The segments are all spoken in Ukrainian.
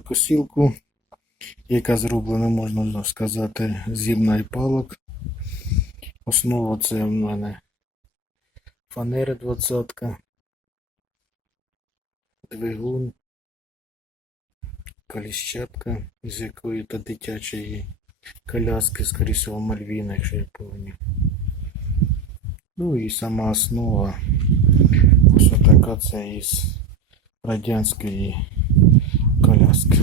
косілку, яка зроблена, можна сказати, з і палок. Основа це в мене фанера 20 двигун, коліщатка, з якої то дитячої коляски, скоріше Мальвіна, якщо я пам'ятаю. Ну і сама основа. Ось така це із радянської коляски.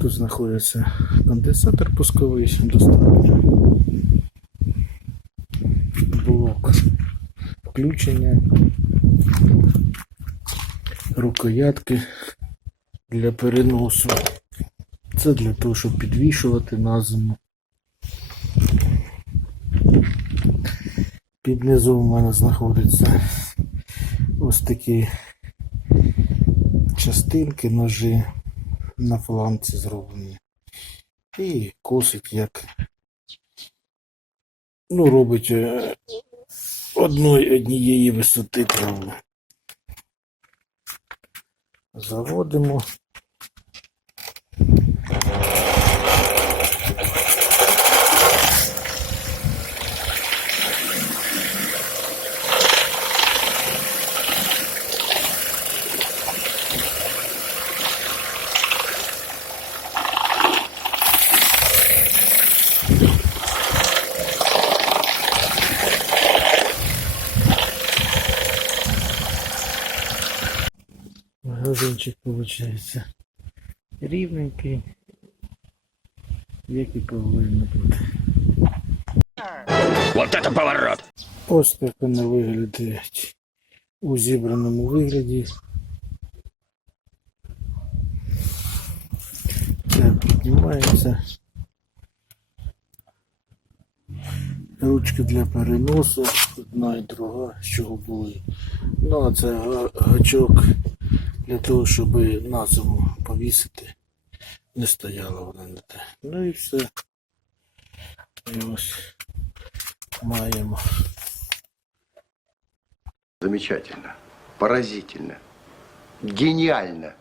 Тут знаходиться конденсатор пусковий, достатньо. Блок включення, рукоятки для переносу. Це для того, щоб підвішувати на зиму. Під низом у мене знаходяться ось такі частинки, ножі на фланці зроблені. І косить як ну, робить е, одної однієї висоти траву. Заводимо. Магазинчик виходить рівненький, як і повинно бути. Вот это поворот! Ось так вони виглядають у зібраному вигляді. Це піднімається. Ручки для переносу, одна і друга, з чого були. Ну, а це гачок для того, щоб на зиму повісити. Не стояло воно на те. Ну і все. І ось маємо. Замечательно, поразительно, гениально.